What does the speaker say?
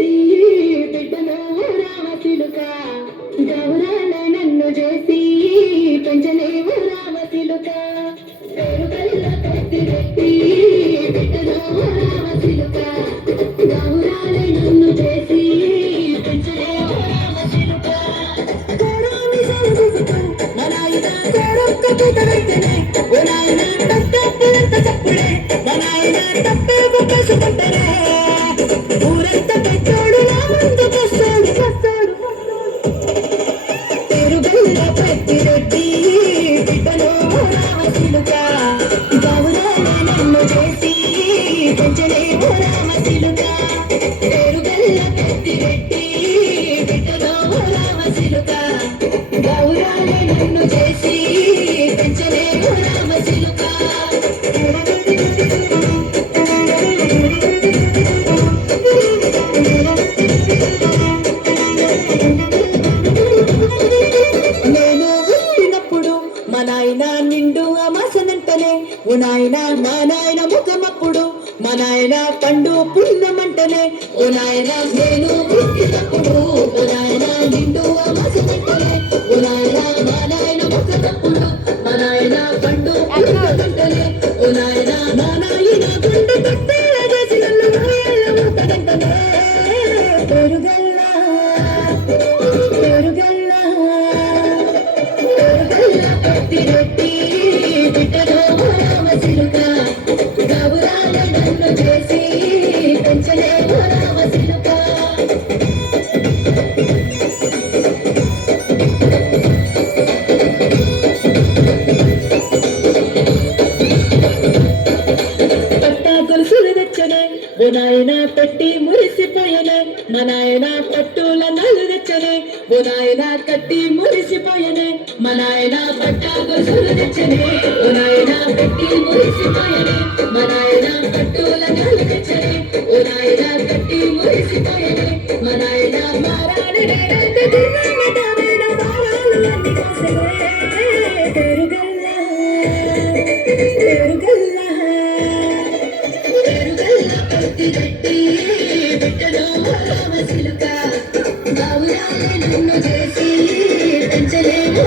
పెట్టి బిడ్డను రామచిలుక గౌరాల నన్ను చేసి పెంచలేవు రామచిలుక పేరు కల్ల కత్తి పెట్టి బిడ్డను రామచిలుక గౌరాల నన్ను చేసి పెంచలేవు రామచిలుక కోరాని సలగుకు మనాయిన కోరొక్క పూతనైతేనే ఓ నాయన తప్పేంత తప్పుడే మనాయిన తప్పే పసుకుంటనే ఊరంతా పెద్దోడు నా ముందు వస్తాడు వస్తాడు పెరుగల్ల పెట్టి రెడ్డి బిడ్డలో రామచిలుక గౌరాలే నన్ను చేసి పెంచలే రామచిలుక పెరుగల్ల పెట్టి రెడ్డి బిడ్డలో రామచిలుక గౌరాలే నన్ను చేసి పెంచలే రామచిలుక నిండు అమాసనంటనే ఓ నాయన మా నాయన ముఖమప్పుడు మా నాయన పండు పుణ్యమంటనే ఓ నాయన నేను పుట్టినప్పుడు ఓ నాయన నిండు అమాసనంటనే ఓ నాయన మా నాయన ముఖమప్పుడు మా నాయన పండు పుణ్యమంటనే ఓ నాయన మా నాయన గుండె తప్పేల చేసి నన్ను ముఖమంటనే పెరుగల్ల పెరుగల్ల పెరుగల్ల పెట్టి రెట్టి బిడ్డలో రామచిలుక గౌరాల నన్ను చేసి పెంచలే రామచిలుక పట్టా గొలుసులు తెచ్చనే ఓ నాయన పెట్టి మురిసిపోయనే మా నాయన పట్టుల నలు తెచ్చనే ఓ నాయన కట్టి మురిసిపోయనే మా నాయన పట్టా గొలుసులు తెచ్చనే ఓ నాయన పెట్టి మురిసిపోయనే మా నాయన పట్టుల నలు తెచ్చనే ఓ నాయన కట్టి మురిసిపోయనే మా నాయన మారాడు నేనంటే దివ్వమైన మారాలు అన్ని కోసమే పెరుగల్ల పెరుగల్ల పెరుగల్ల పెట్టి గట్టి బిడ్డలో రామచిలుక గౌరాల నన్ను చేసి పెంచలేవు